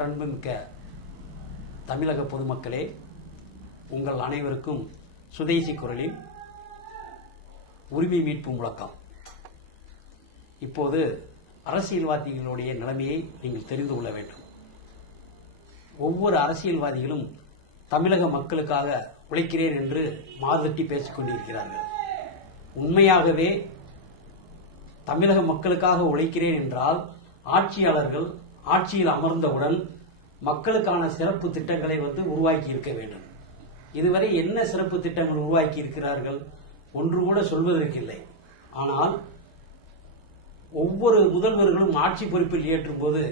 பேரன்புமிக்க தமிழக பொதுமக்களே, உங்கள் அனைவருக்கும் சுதேசி குரலின் உரிமை மீட்பு முழக்கம். இப்போது அரசியல்வாதிகளுடைய நிலைமையை நீங்கள் தெரிந்து கொள்ள வேண்டும். ஒவ்வொரு அரசியல்வாதிகளும் தமிழக மக்களுக்காக உழைக்கிறேன் என்று மாறுதட்டி பேசிக் கொண்டிருக்கிறார்கள். உண்மையாகவே தமிழக மக்களுக்காக உழைக்கிறேன் என்றால் ஆட்சியாளர்கள் ஆட்சியில் அமர்ந்தவுடன் மக்களுக்கான சிறப்பு திட்டங்களை உருவாக்கி இருக்க வேண்டும். இதுவரை என்ன சிறப்பு திட்டங்கள் உருவாக்கி இருக்கிறார்கள் ஒன்று கூட சொல்வதற்கில்லை. ஆனால் ஒவ்வொரு முதல்வர்களும் ஆட்சி பொறுப்பில் ஏற்றும் போது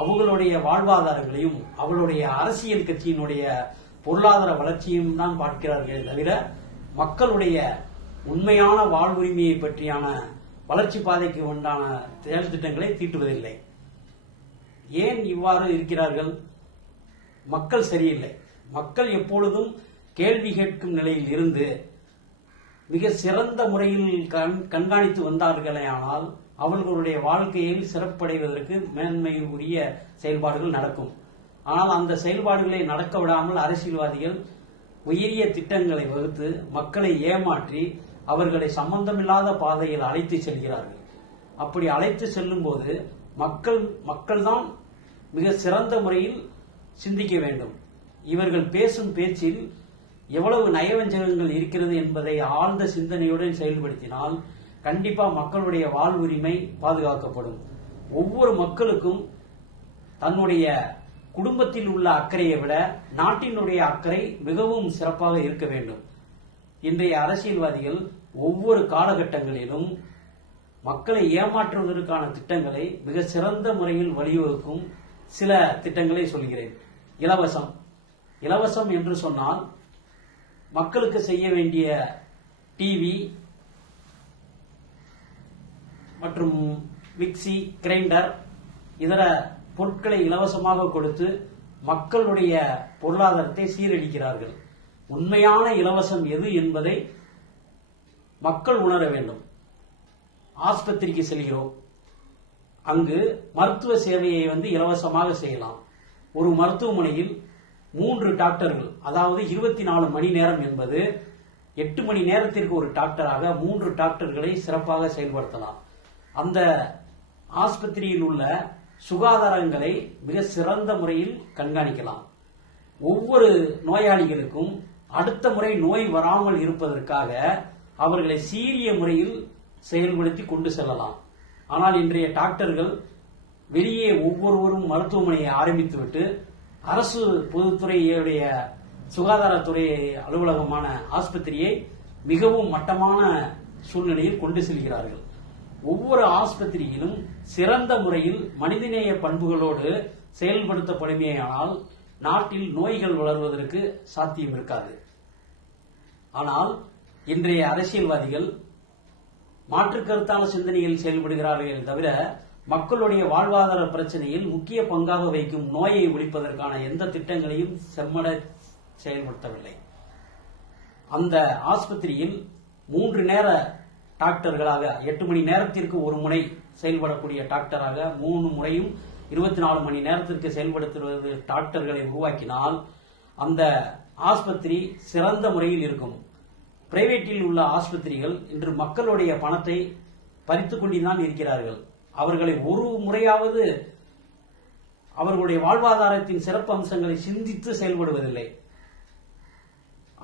அவர்களுடைய வாழ்வாதாரங்களையும் அவர்களுடைய அரசியல் கட்சியினுடைய பொருளாதார வளர்ச்சியும் தான் பார்க்கிறார்களே தவிர மக்களுடைய உண்மையான வாழ்வுரிமையை பற்றியான வளர்ச்சி பாதைக்கு உண்டான செயல் திட்டங்களை தீட்டுவதில்லை. ஏன் இவ்வாறு இருக்கிறார்கள்? மக்கள் சரியில்லை. மக்கள் எப்பொழுதும் கேள்வி கேட்கும் நிலையில் இருந்து மிக சிறந்த முறையில் கண்காணித்து வந்தார்களேயானால் அவர்களுடைய வாழ்க்கையில் சிறப்படைவதற்கு மேன்மை உரிய செயல்பாடுகள் நடக்கும். ஆனால் அந்த செயல்பாடுகளை நடக்க விடாமல் அரசியல்வாதிகள் உயரிய திட்டங்களை வகுத்து மக்களை ஏமாற்றி அவர்களை சம்பந்தமில்லாத பாதையில் அழைத்து செல்கிறார்கள். அப்படி அழைத்து செல்லும் போது மக்கள் தான் மிக சிறந்த முறையில் சிந்திக்க வேண்டும். இவர்கள் பேசும் பேச்சில் எவ்வளவு நயவஞ்சகங்கள் இருக்கிறது என்பதை ஆழ்ந்த சிந்தனையுடன் செயல்படுத்தினால் கண்டிப்பா மக்களுடைய வாழ்வுரிமை பாதுகாக்கப்படும். ஒவ்வொரு மக்களுக்கும் தன்னுடைய குடும்பத்தில் உள்ள அக்கறையை விட நாட்டினுடைய அக்கறை மிகவும் சிறப்பாக இருக்க வேண்டும். இன்றைய அரசியல்வாதிகள் ஒவ்வொரு காலகட்டங்களிலும் மக்களை ஏமாற்றுவதற்கான திட்டங்களை மிக சிறந்த முறையில் வழிவகுக்கும் சில திட்டங்களை சொல்கிறேன். இலவசம் என்று சொன்னால் மக்களுக்கு செய்ய வேண்டிய டிவி மற்றும் மிக்சி, கிரைண்டர் இதர பொருட்களை இலவசமாக கொடுத்து மக்களுடைய பொருளாதாரத்தை சீரழிக்கிறார்கள். உண்மையான இலவசம் எது என்பதை மக்கள் உணர வேண்டும். ஆஸ்பத்திரிக்கு செல்கிறோம், அங்கு மருத்துவ சேவையை இலவசமாக செய்யலாம். ஒரு மருத்துவமனையில் 3 டாக்டர்கள், அதாவது 24 மணி நேரம் என்பது 8 மணி நேரத்திற்கு ஒரு டாக்டராக 3 டாக்டர்களை சிறப்பாக செயல்படுத்தலாம். அந்த ஆஸ்பத்திரியில் உள்ள சுகாதாரங்களை மிக சிறந்த முறையில் கண்காணிக்கலாம். ஒவ்வொரு நோயாளிகளுக்கும் அடுத்த முறை நோய் வராமல் இருப்பதற்காக அவர்களை சீரிய முறையில் செயல்படுத்தி கொண்டு செல்லலாம். ஆனால் இன்றைய டாக்டர்கள் வெளியே ஒவ்வொருவரும் மருத்துவமனையை ஆரம்பித்துவிட்டு அரசு பொதுத்துறையுடைய சுகாதாரத்துறை அலுவலகமான ஆஸ்பத்திரியை மிகவும் மட்டமான சூழ்நிலையில் கொண்டு செல்கிறார்கள். ஒவ்வொரு ஆஸ்பத்திரியிலும் சிறந்த முறையில் மனிதநேய பண்புகளோடு செயல்படுத்தப்படுமேயானால் நாட்டில் நோய்கள் வளர்வதற்கு சாத்தியம் இருக்காது. ஆனால் இன்றைய அரசியல்வாதிகள் மாற்று கருத்தான சிந்தனையில் செயல்படுகிறார்கள் தவிர மக்களுடைய வாழ்வாதார பிரச்சனையில் முக்கிய பங்காக வைக்கும் நோயை ஒழிப்பதற்கான எந்த திட்டங்களையும் செம்மட செயல்படுத்தவில்லை. அந்த ஆஸ்பத்திரியில் 3 நேர டாக்டர்களாக 8 மணி நேரத்திற்கு ஒரு முறை செயல்படக்கூடிய டாக்டராக 3 முறையும் 24 மணி நேரத்திற்கு செயல்படுத்துவது டாக்டர்களை உருவாக்கினால் அந்த ஆஸ்பத்திரி சிறந்த முறையில் இருக்கும். பிரைவேட்டில் உள்ள ஆஸ்பத்திரிகள் இன்று மக்களுடைய பணத்தை பறித்துக் கொண்டுதான் இருக்கிறார்கள். அவர்களை ஒரு முறையாவது அவர்களுடைய வாழ்வாதாரத்தின் சிறப்பு அம்சங்களை சிந்தித்து செயல்படுவதில்லை.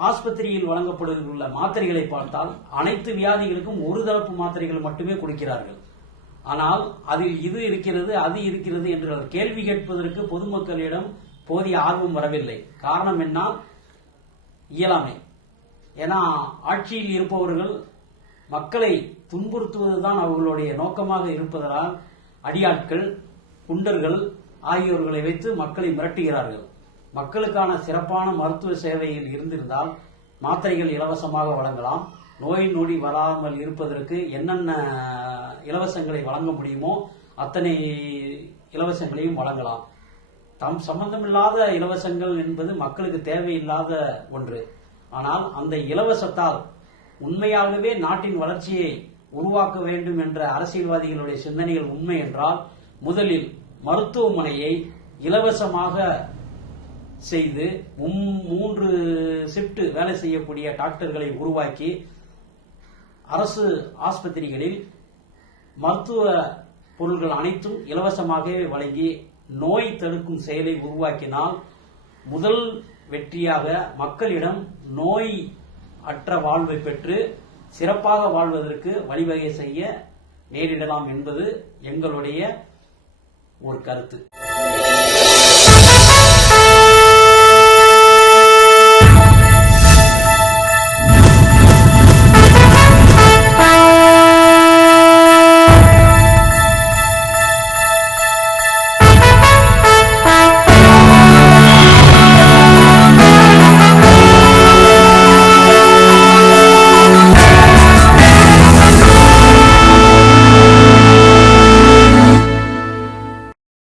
ஆஸ்பத்திரியில் வழங்கப்படுகின்ற மாத்திரைகளை பார்த்தால் அனைத்து வியாதிகளுக்கும் ஒரு தரப்பு மாத்திரைகள் மட்டுமே கொடுக்கிறார்கள். ஆனால் அதில் இது இருக்கிறது அது இருக்கிறது என்று கேள்வி கேட்பதற்கு பொதுமக்களிடம் போதிய ஆர்வம் வரவில்லை. காரணம் என்ன? இயலாமை. ஏன்னா ஆட்சியில் இருப்பவர்கள் மக்களை துன்புறுத்துவதுதான் அவர்களுடைய நோக்கமாக இருப்பதால் அடியாட்கள், குண்டர்கள் ஆகியோர்களை வைத்து மக்களை மிரட்டுகிறார்கள். மக்களுக்கான சிறப்பான மருத்துவ சேவையில் இருந்திருந்தால் மாத்திரைகள் இலவசமாக வழங்கலாம். நோய் நொடி வராமல் இருப்பதற்கு என்னென்ன இலவசங்களை வழங்க முடியுமோ அத்தனை இலவசங்களையும் வழங்கலாம். சம்பந்தமில்லாத இலவசங்கள் என்பது மக்களுக்கு தேவையில்லாத ஒன்று. ஆனால் அந்த இலவசத்தால் உண்மையாகவே நாட்டின் வளர்ச்சியை உருவாக்க வேண்டும் என்ற அரசியல்வாதிகளுடைய சிந்தனைகள் உண்மை என்றால் முதலில் மருத்துவமனையை இலவசமாக செய்து 3 ஷிப்ட் வேலை செய்யக்கூடிய டாக்டர்களை உருவாக்கி அரசு ஆஸ்பத்திரிகளில் மருத்துவ பொருட்கள் அனைத்தும் இலவசமாகவே வழங்கி நோய் தடுக்கும் செயலை உருவாக்கினால் முதல் வெற்றியாக மக்களிடம் நோய் அற்ற வாழ்வை பெற்று சிறப்பாக வாழ்வதற்கு வழிவகை செய்ய நேரிடலாம் என்பது எங்களுடைய ஒரு கருத்து.